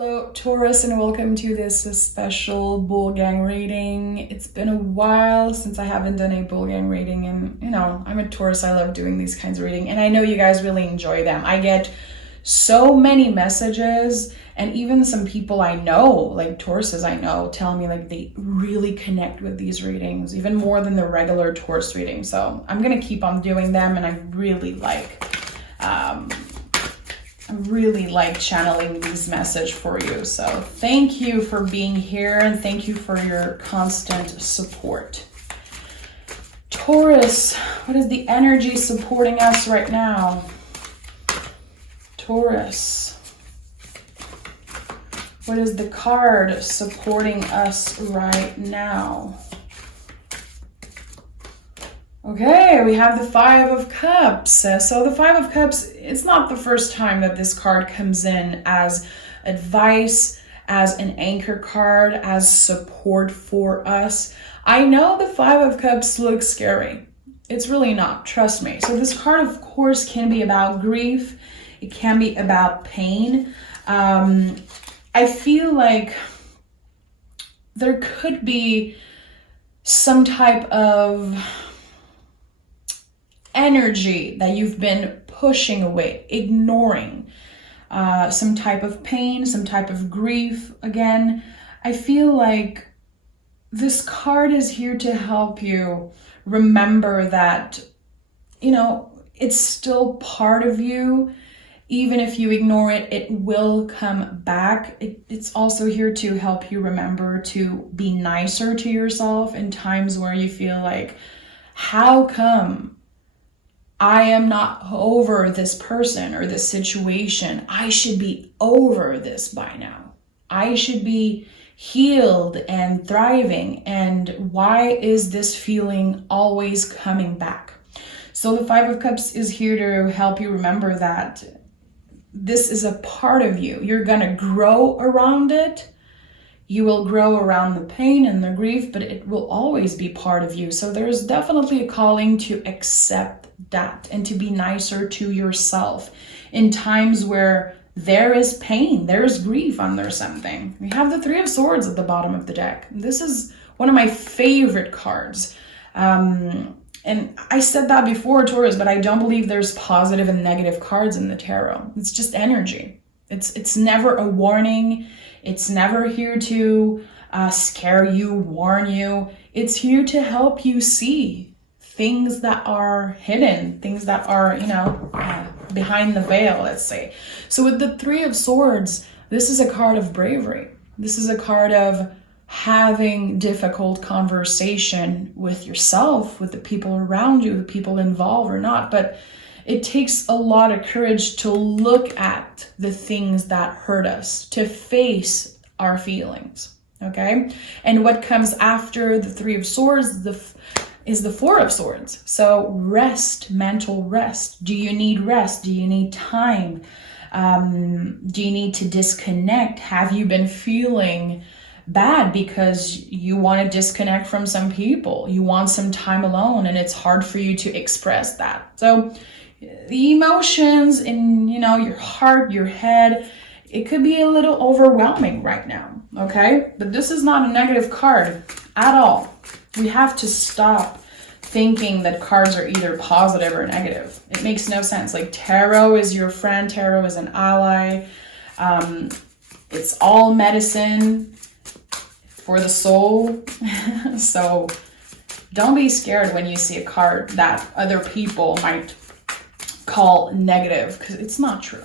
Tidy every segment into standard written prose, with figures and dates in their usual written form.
Hello Taurus, and welcome to this special bull gang reading. It's been a while since I haven't done a bull gang reading, and I'm a Taurus. I love doing these kinds of reading, and I know you guys really enjoy them. I get so many messages, and even some people I know, like Tauruses I know, tell me like they really connect with these readings even more than the regular Taurus reading. So I'm gonna keep on doing them, and I really like channeling these messages for you. So thank you for being here, and thank you for your constant support. Taurus, what is the energy supporting us right now? Taurus, what is the card supporting us right now? Okay, we have the Five of Cups. So the Five of Cups, it's not the first time that this card comes in as advice, as an anchor card, as support for us. I know the Five of Cups looks scary. It's really not, trust me. So this card, of course, can be about grief. It can be about pain. I feel like there could be some type of energy that you've been pushing away, ignoring, some type of pain, some type of grief. Again, I feel like this card is here to help you remember that, it's still part of you. Even if you ignore it, it will come back. It's also here to help you remember to be nicer to yourself in times where you feel like, how come I am not over this person or this situation? I should be over this by now. I should be healed and thriving. And why is this feeling always coming back? So the Five of Cups is here to help you remember that this is a part of you. You're going to grow around it. You will grow around the pain and the grief, but it will always be part of you. So there's definitely a calling to accept that and to be nicer to yourself in times where there is pain, there is grief under something. We have the Three of Swords at the bottom of the deck. This is one of my favorite cards. And I said that before, Taurus, but I don't believe there's positive and negative cards in the tarot. It's just energy. It's never a warning. It's never here to scare you, warn you. It's here to help you see things that are hidden, things that are, behind the veil, let's say. So with the Three of Swords, this is a card of bravery. This is a card of having difficult conversation with yourself, with the people around you, the people involved or not. But it takes a lot of courage to look at the things that hurt us, to face our feelings, okay? And what comes after the Three of Swords is the Four of Swords. So rest, mental rest. Do you need rest? Do you need time? Do you need to disconnect? Have you been feeling bad because you want to disconnect from some people? You want some time alone, and it's hard for you to express that. So the emotions in, your heart, your head, it could be a little overwhelming right now, okay? But this is not a negative card at all. We have to stop thinking that cards are either positive or negative. It makes no sense. Like, tarot is your friend, tarot is an ally. It's all medicine for the soul. So don't be scared when you see a card that other people might call negative, because it's not true.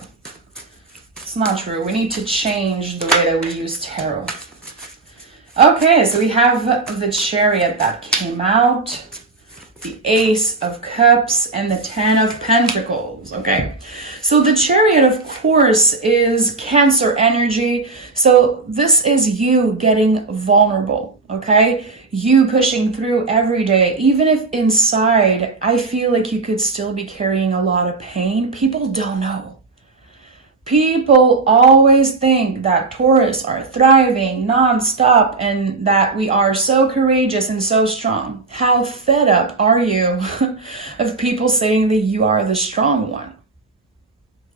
It's not true. We need to change the way that we use tarot. Okay, so we have the Chariot that came out, the Ace of Cups, and the Ten of Pentacles. Okay, so the Chariot, of course, is Cancer energy. So this is you getting vulnerable, okay? You pushing through every day, even if inside I feel like you could still be carrying a lot of pain. People don't know. People always think that Taurus are thriving nonstop and that we are so courageous and so strong. How fed up are you of people saying that you are the strong one?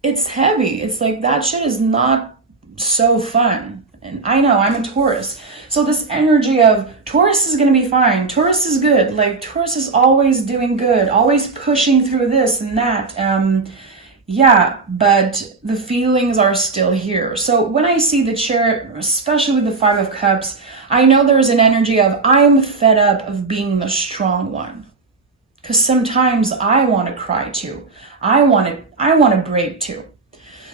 It's heavy. It's like, that shit is not so fun. And I know I'm a Taurus. So this energy of Taurus is going to be fine. Taurus is good. Like Taurus is always doing good, always pushing through this and that. Yeah, but the feelings are still here. So when I see the Chariot, especially with the Five of Cups, I know there's an energy of I'm fed up of being the strong one. Because sometimes I want to cry too. I want to break too.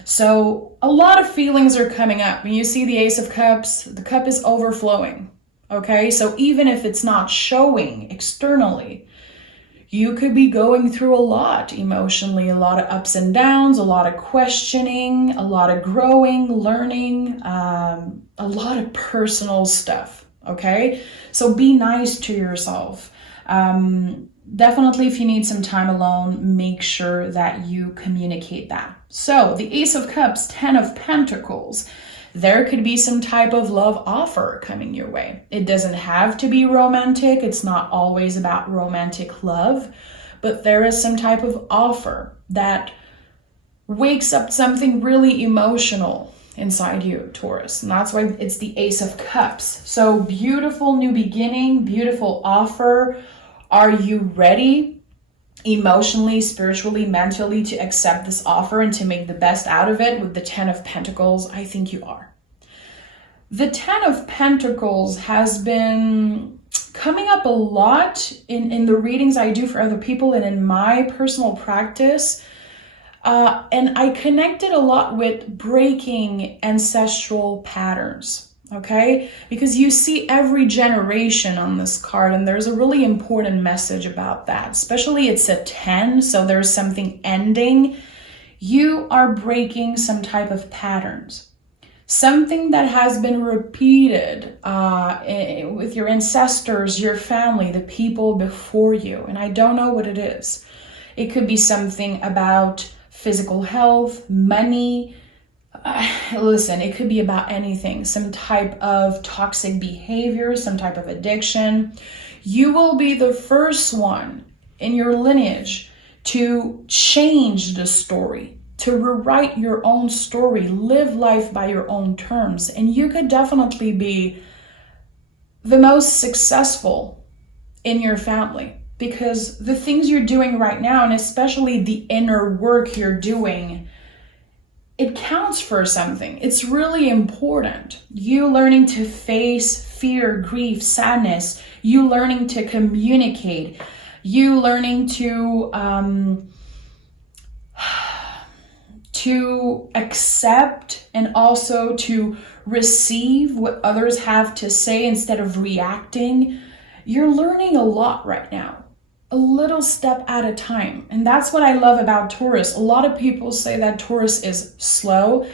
So a lot of feelings are coming up. When you see the Ace of Cups, the cup is overflowing. Okay, so even if it's not showing externally, you could be going through a lot emotionally, a lot of ups and downs, a lot of questioning, a lot of growing, learning, a lot of personal stuff, okay? So be nice to yourself. Definitely, if you need some time alone, make sure that you communicate that. So the Ace of Cups, 10 of Pentacles, there could be some type of love offer coming your way. It doesn't have to be romantic. It's not always about romantic love, but there is some type of offer that wakes up something really emotional inside you, Taurus. And that's why it's the Ace of Cups. So beautiful new beginning, beautiful offer. Are you ready emotionally, spiritually, mentally to accept this offer and to make the best out of it with the 10 of Pentacles? I think you are. The 10 of Pentacles has been coming up a lot in the readings I do for other people and in my personal practice. And I connected a lot with breaking ancestral patterns. Okay, because you see every generation on this card, and there's a really important message about that. Especially it's a 10, so there's something ending. You are breaking some type of patterns. Something that has been repeated with your ancestors, your family, the people before you. And I don't know what it is. It could be something about physical health, money. Listen, it could be about anything, some type of toxic behavior, some type of addiction. You will be the first one in your lineage to change the story, to rewrite your own story, live life by your own terms. And you could definitely be the most successful in your family because the things you're doing right now, and especially the inner work you're doing, it counts for something. It's really important. You learning to face fear, grief, sadness, you learning to communicate, you learning to accept and also to receive what others have to say instead of reacting. You're learning a lot right now. A little step at a time. And that's what I love about Taurus. A lot of people say that Taurus is slow.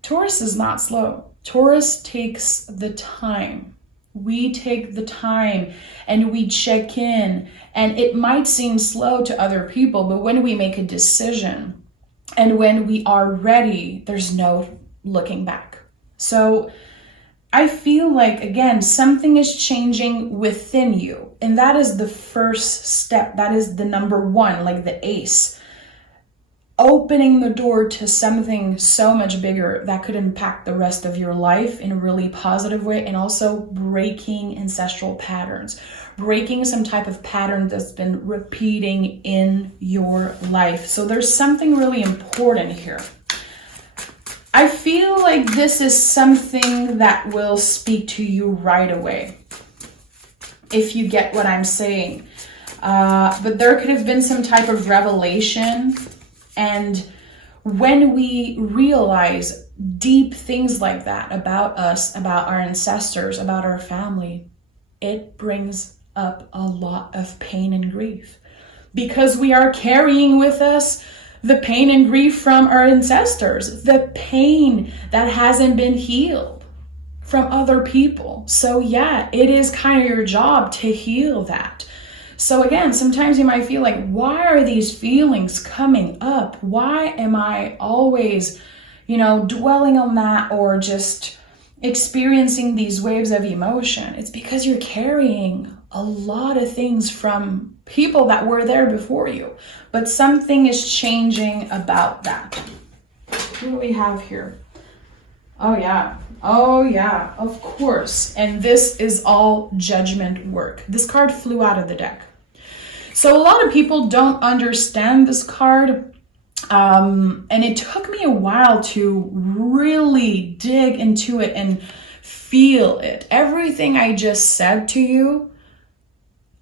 Taurus is not slow. Taurus takes the time. We take the time and we check in. And it might seem slow to other people, but when we make a decision and when we are ready, there's no looking back. So I feel like, again, something is changing within you. And that is the first step. That is the number one, like the ace. Opening the door to something so much bigger that could impact the rest of your life in a really positive way. And also breaking ancestral patterns. Breaking some type of pattern that's been repeating in your life. So there's something really important here. I feel like this is something that will speak to you right away, if you get what I'm saying. But there could have been some type of revelation. And when we realize deep things like that about us, about our ancestors, about our family, it brings up a lot of pain and grief. Because we are carrying with us the pain and grief from our ancestors, the pain that hasn't been healed from other people. So yeah, it is kind of your job to heal that. So again, sometimes you might feel like, why are these feelings coming up? Why am I always, dwelling on that or just experiencing these waves of emotion? It's because you're carrying a lot of things from people that were there before you, but something is changing about that. What do we have here? Oh yeah. Oh yeah, of course. And this is all judgment work. This card flew out of the deck. So a lot of people don't understand this card. And it took me a while to really dig into it and feel it. Everything I just said to you,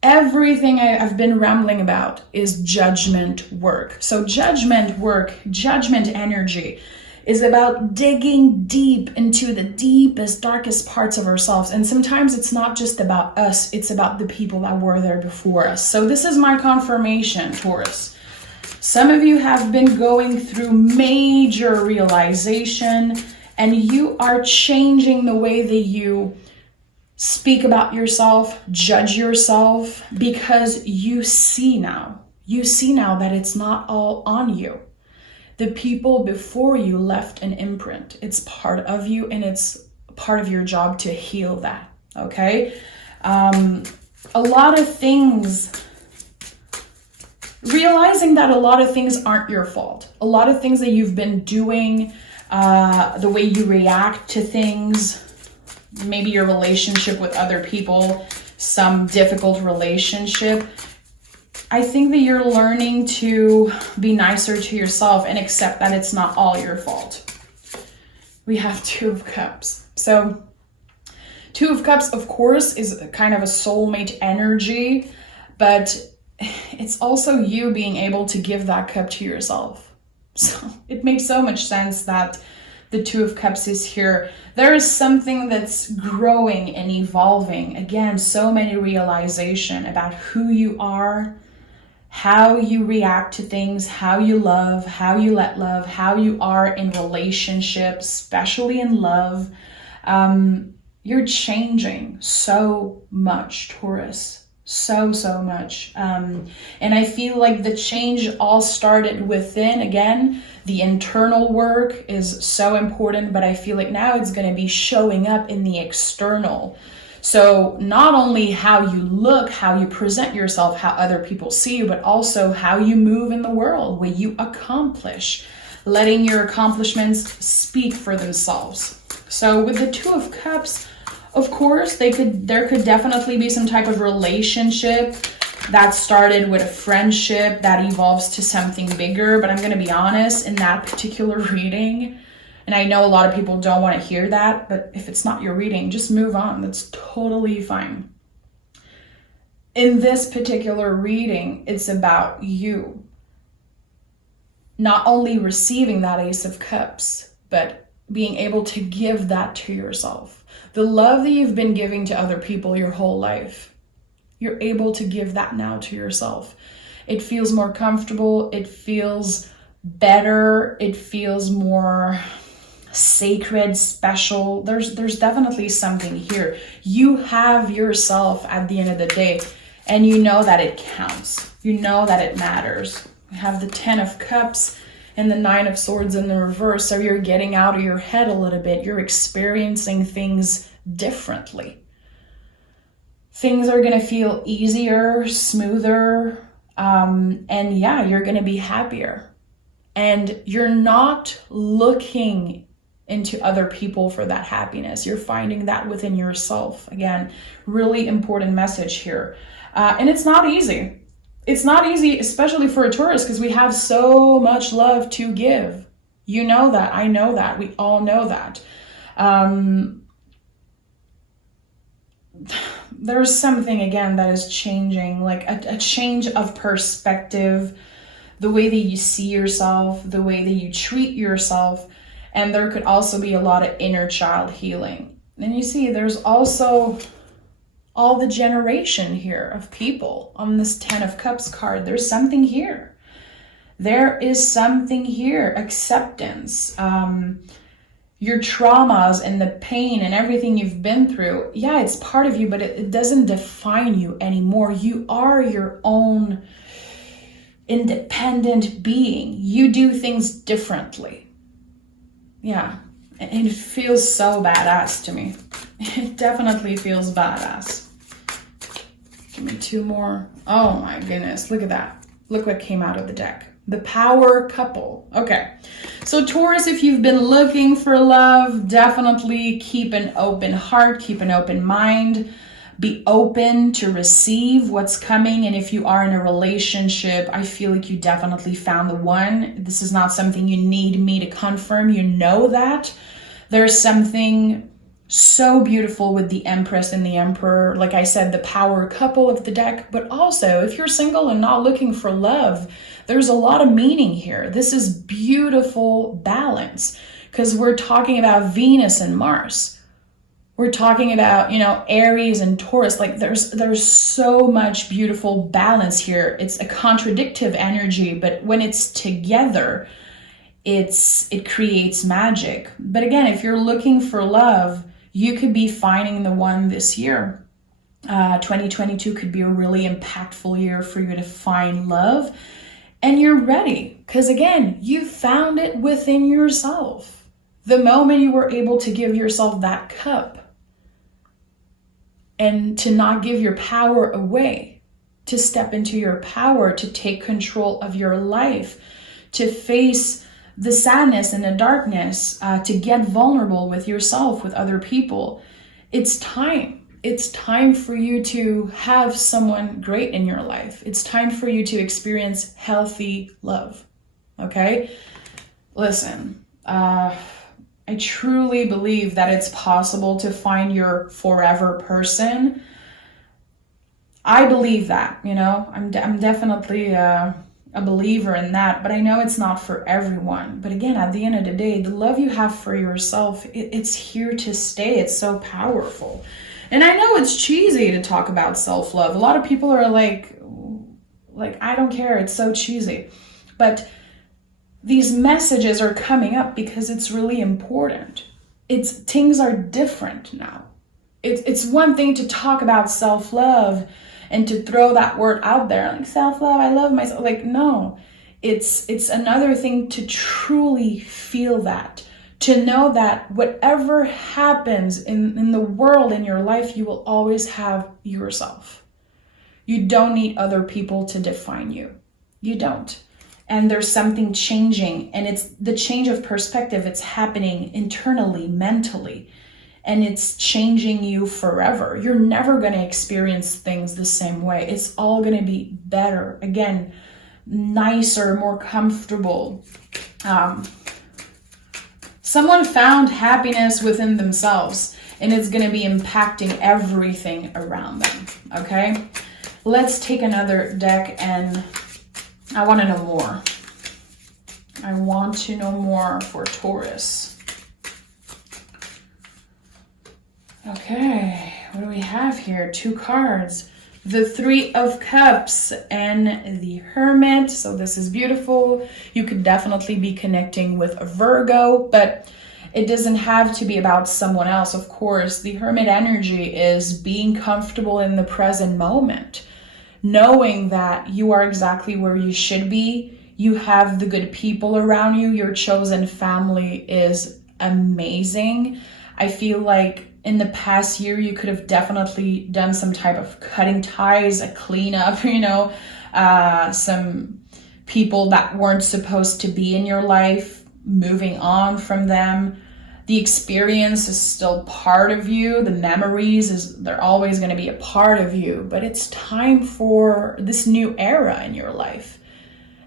everything I've been rambling about is judgment work. So judgment work, judgment energy is about digging deep into the deepest, darkest parts of ourselves. And sometimes it's not just about us, it's about the people that were there before us. So this is my confirmation, Taurus. Some of you have been going through major realization, and you are changing the way that you speak about yourself, judge yourself, because you see now that it's not all on you. The people before you left an imprint. It's part of you, and it's part of your job to heal that, okay? A lot of things, realizing that a lot of things aren't your fault. A lot of things that you've been doing, the way you react to things, maybe your relationship with other people, some difficult relationship. I think that you're learning to be nicer to yourself and accept that it's not all your fault. We have Two of Cups. So Two of Cups, of course, is kind of a soulmate energy, but it's also you being able to give that cup to yourself. So it makes so much sense that the Two of Cups is here. There is something that's growing and evolving. Again, so many realization about who you are, how you react to things, how you love, how you let love, how you are in relationships, especially in love. You're changing so much, Taurus. So much. And I feel like the change all started within. Again, the internal work is so important, but I feel like now it's going to be showing up in the external. So not only how you look, how you present yourself, how other people see you, but also how you move in the world, what you accomplish, letting your accomplishments speak for themselves. So with the Two of Cups, of course, there could definitely be some type of relationship that started with a friendship that evolves to something bigger. But I'm going to be honest, in that particular reading, and I know a lot of people don't want to hear that, but if it's not your reading, just move on. That's totally fine. In this particular reading, it's about you not only receiving that Ace of Cups, but being able to give that to yourself. The love that you've been giving to other people your whole life, you're able to give that now to yourself. It feels more comfortable. It feels better. It feels more sacred, special. There's definitely something here. You have yourself at the end of the day, and you know that it counts. You know that it matters. We have the Ten of Cups and the Nine of Swords in the reverse. So you're getting out of your head a little bit. You're experiencing things differently. Things are going to feel easier, smoother, and yeah, you're going to be happier. And you're not looking into other people for that happiness. You're finding that within yourself. Again, really important message here. And it's not easy. It's not easy, especially for a Taurus, because we have so much love to give. You know that. I know that. We all know that. There's something, again, that is changing, like a change of perspective, the way that you see yourself, the way that you treat yourself. And there could also be a lot of inner child healing. And you see, there's also all the generation here of people on this Ten of Cups card. There's something here. There is something here. Acceptance. Your traumas and the pain and everything you've been through. Yeah, it's part of you, but it doesn't define you anymore. You are your own independent being. You do things differently. Yeah, and it feels so badass to me. It definitely feels badass. Give me two more. Oh my goodness, look at that. Look what came out of the deck. The power couple. Okay. So Taurus, if you've been looking for love, definitely keep an open heart, keep an open mind, be open to receive what's coming. And if you are in a relationship, I feel like you definitely found the one. This is not something you need me to confirm. You know that. There's something so beautiful with the Empress and the Emperor. Like I said, the power couple of the deck. But also, if you're single and not looking for love, there's a lot of meaning here. This is beautiful balance, because we're talking about Venus and Mars. We're talking about, Aries and Taurus. Like there's so much beautiful balance here. It's a contradictive energy, but when it's together, it creates magic. But again, if you're looking for love, you could be finding the one this year. 2022 could be a really impactful year for you to find love, and you're ready, because again, you found it within yourself. The moment you were able to give yourself that cup, and to not give your power away, to step into your power, to take control of your life, to face the sadness and the darkness, to get vulnerable with yourself, with other people. It's time. It's time for you to have someone great in your life. It's time for you to experience healthy love. Okay? Listen, I truly believe that it's possible to find your forever person. I believe that, I'm definitely a believer in that, but I know it's not for everyone. But again, at the end of the day, the love you have for yourself, it's here to stay. It's so powerful. And I know it's cheesy to talk about self-love. A lot of people are like, I don't care. It's so cheesy. But these messages are coming up because it's really important. Things are different now. It's one thing to talk about self-love and to throw that word out there, like self-love, I love myself. Like, no, it's another thing to truly feel that, to know that whatever happens in the world, in your life, you will always have yourself. You don't need other people to define you. You don't. And there's something changing, and it's the change of perspective. It's happening internally, mentally, and it's changing you forever. You're never going to experience things the same way. It's all going to be better. Again, nicer, more comfortable. Someone found happiness within themselves, and it's going to be impacting everything around them. Okay? Let's take another deck, and I want to know more. I want to know more for Taurus. Okay, what do we have here? 2 cards. The 3 of Cups and the Hermit. So this is beautiful. You could definitely be connecting with a Virgo, but it doesn't have to be about someone else. Of course, the Hermit energy is being comfortable in the present moment, knowing that you are exactly where you should be. You have the good people around you. Your chosen family is amazing. I feel like in the past year, you could have definitely done some type of cutting ties, a cleanup, some people that weren't supposed to be in your life, moving on from them. The experience is still part of you. The memories, they're always going to be a part of you, but it's time for this new era in your life.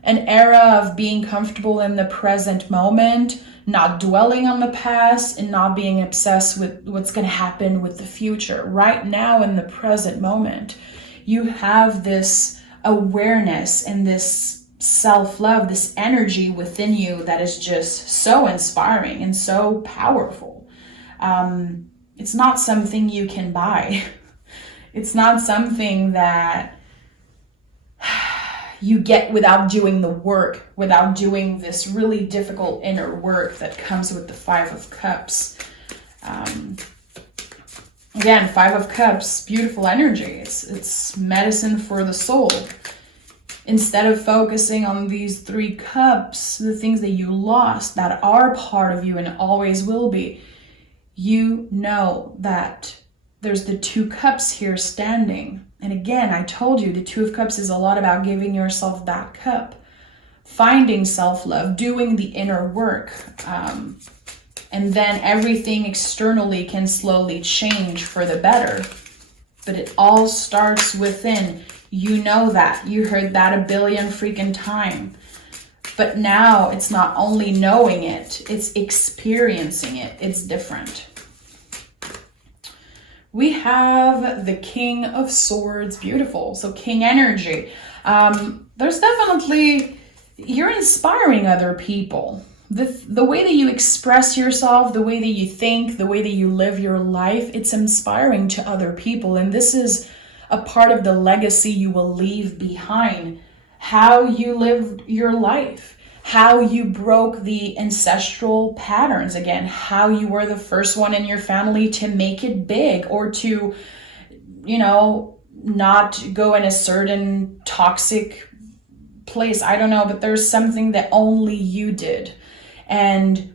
An era of being comfortable in the present moment, not dwelling on the past, and not being obsessed with what's going to happen with the future. Right now in the present moment, you have this awareness and this self-love, this energy within you that is just so inspiring and so powerful. It's not something you can buy. It's not something that you get without doing the work, without doing this really difficult inner work that comes with the 5 of Cups. Again, 5 of Cups, beautiful energy. It's medicine for the soul. Instead of focusing on these 3 cups, the things that you lost that are part of you and always will be, you know that there's the 2 cups here standing. And again, I told you the 2 of Cups is a lot about giving yourself that cup. finding self-love, doing the inner work. And then everything externally can slowly change for the better. But it all starts within. You know that. You heard that a billion freaking times. But now it's not only knowing it, it's experiencing it. It's different. We have the King of Swords. Beautiful. So King energy. There's definitely, you're inspiring other people. The way that you express yourself, the way that you think, the way that you live your life, it's inspiring to other people. And this is a part of the legacy you will leave behind. How you lived your life, how you broke the ancestral patterns, again, how you were the first one in your family to make it big, or to, you know, not go in a certain toxic place. I don't know, but there's something that only you did. And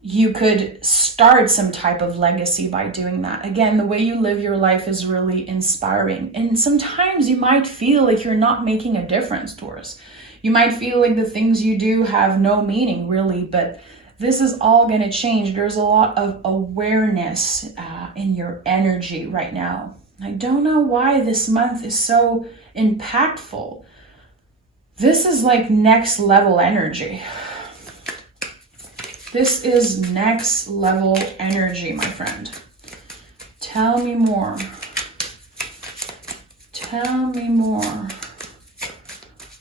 you could start some type of legacy by doing that. Again, the way you live your life is really inspiring. And sometimes you might feel like you're not making a difference, Taurus. You might feel like the things you do have no meaning, really, but this is all going to change. There's a lot of awareness in your energy right now. I don't know why this month is so impactful. This is like next level energy. This is next level energy, my friend. Tell me more. Tell me more.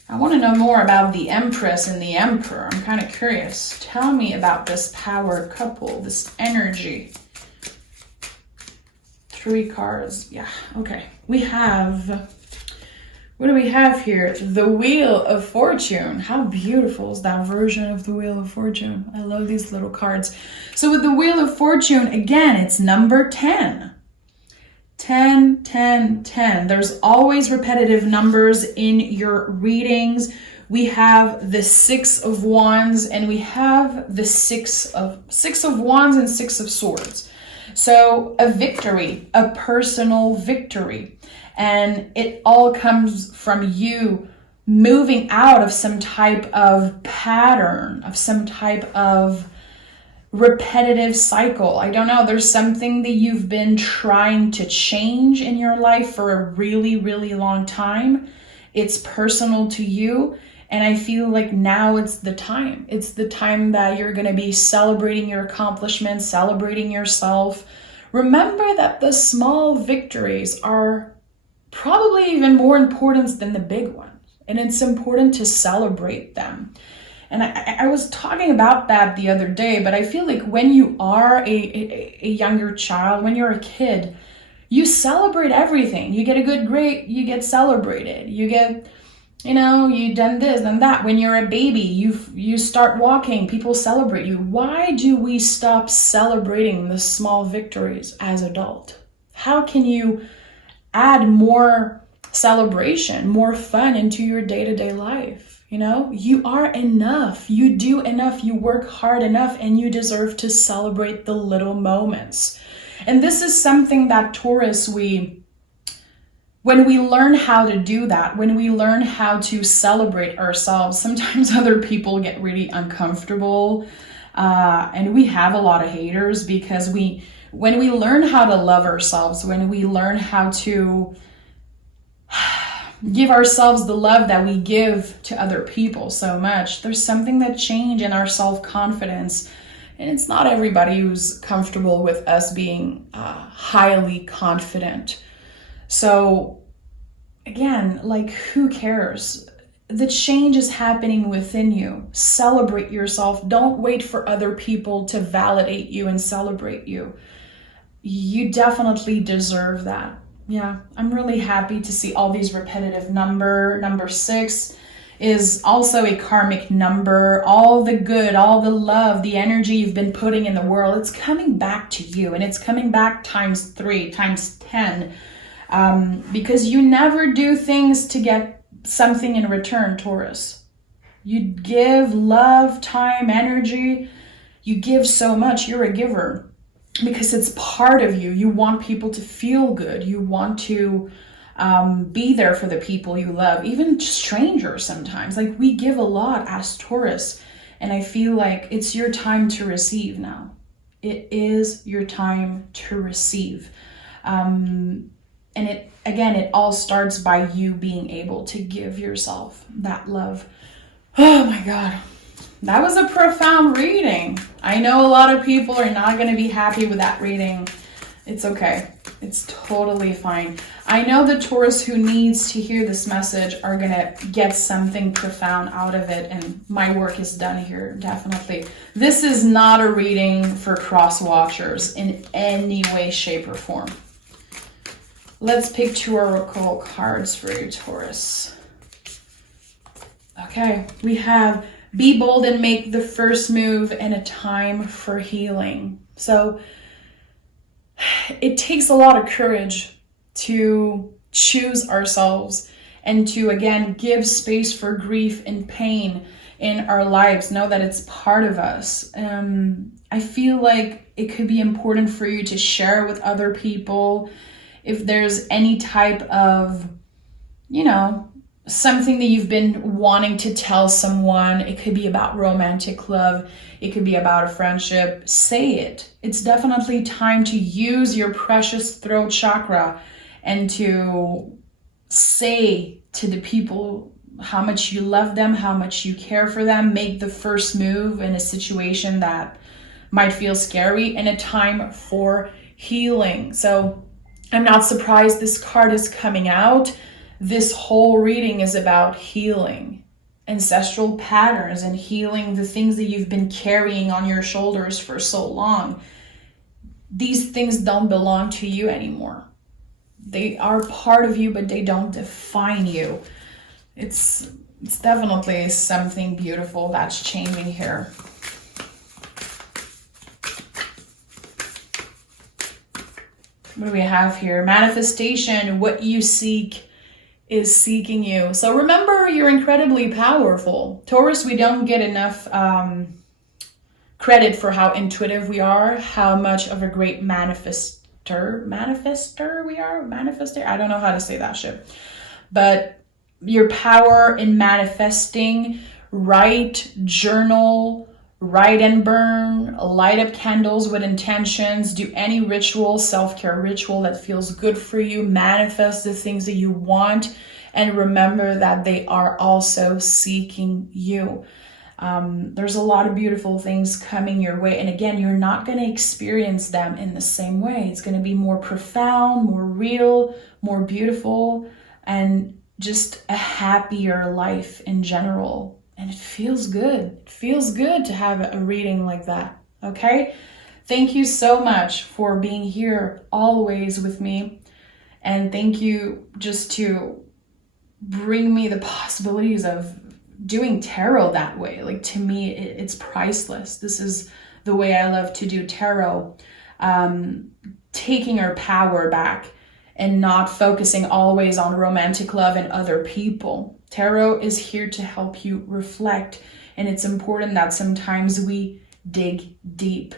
I want to know more about the Empress and the Emperor. I'm kind of curious. Tell me about this power couple, this energy. 3 cards. Yeah, okay. We have, what do we have here? The Wheel of Fortune. How beautiful is that version of the Wheel of Fortune? I love these little cards. So with the Wheel of Fortune, again, it's number 10. 10, 10, 10. There's always repetitive numbers in your readings. We have the 6 of Wands, and we have the 6 of Wands and 6 of Swords. So a victory, a personal victory. And it all comes from you moving out of some type of pattern, of some type of repetitive cycle. I don't know. There's something that you've been trying to change in your life for a really, really long time. It's personal to you. And I feel like now it's the time. It's the time that you're going to be celebrating your accomplishments, celebrating yourself. Remember that the small victories are probably even more important than the big ones. And it's important to celebrate them. And I was talking about that the other day, but I feel like when you are a younger child, when you're a kid, you celebrate everything. You get a good grade, you get celebrated. You get, you know, you done this, done that. When you're a baby, you start walking, people celebrate you. Why do we stop celebrating the small victories as adult? How can you add more celebration, more fun into your day-to-day life? You know, you are enough. You do enough. You work hard enough, and you deserve to celebrate the little moments. And this is something that Taurus, when we learn how to do that, when we learn how to celebrate ourselves, sometimes other people get really uncomfortable. And we have a lot of haters because when we learn how to love ourselves, when we learn how to give ourselves the love that we give to other people so much, there's something that changes in our self-confidence. And it's not everybody who's comfortable with us being highly confident. So again, like, who cares? The change is happening within you. Celebrate yourself. Don't wait for other people to validate you and celebrate you. You definitely deserve that. Yeah, I'm really happy to see all these repetitive number. Number 6 is also a karmic number. All the good, all the love, the energy you've been putting in the world, it's coming back to you, and it's coming back times 3, times 10, because you never do things to get something in return, Taurus. You give love, time, energy. You give so much. You're a giver. Because it's part of you. You want people to feel good. You want to Be there for the people you love, even strangers sometimes. Like, we give a lot as Taurus, and I feel like it's your time to receive now. It is your time to receive. And it all starts by you being able to give yourself that love. Oh my God. That was a profound reading. I know a lot of people are not going to be happy with that reading. It's okay. It's totally fine. I know the Taurus who needs to hear this message are going to get something profound out of it, and my work is done here, definitely. This is not a reading for cross-watchers in any way, shape, or form. Let's pick 2 oracle cards for you, Taurus. Okay, we have be bold and make the first move in a time for healing. So it takes a lot of courage to choose ourselves and to, again, give space for grief and pain in our lives. Know that it's part of us. I feel like it could be important for you to share with other people if there's any type of, something that you've been wanting to tell someone. It could be about romantic love. It could be about a friendship. Say it. It's definitely time to use your precious throat chakra and to say to the people how much you love them, how much you care for them. Make the first move in a situation that might feel scary, and a time for healing. So I'm not surprised this card is coming out. This whole reading is about healing ancestral patterns and healing the things that you've been carrying on your shoulders for so long. These things don't belong to you anymore. They are part of you, but they don't define you. It's definitely something beautiful that's changing here. What do we have here? Manifestation. What you seek is seeking you. So remember, you're incredibly powerful. Taurus, we don't get enough credit for how intuitive we are, how much of a great manifester we are. Manifester? I don't know how to say that shit. But your power in manifesting, write, journal, write and burn, light up candles with intentions, do any ritual, self-care ritual that feels good for you, manifest the things that you want, and remember that they are also seeking you. There's a lot of beautiful things coming your way, and again, you're not going to experience them in the same way. It's going to be more profound, more real, more beautiful, and just a happier life in general. And it feels good. It feels good to have a reading like that, okay? Thank you so much for being here always with me. And thank you just to bring me the possibilities of doing tarot that way. Like, to me, it's priceless. This is the way I love to do tarot. Taking our power back and not focusing always on romantic love and other people. Tarot is here to help you reflect, and it's important that sometimes we dig deep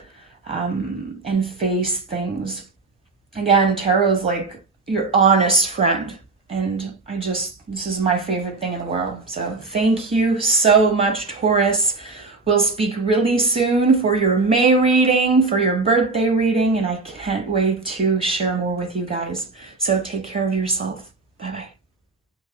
and face things. Again, tarot is like your honest friend, and this is my favorite thing in the world. So thank you so much, Taurus. We'll speak really soon for your May reading, for your birthday reading, and I can't wait to share more with you guys. So take care of yourself. Bye-bye.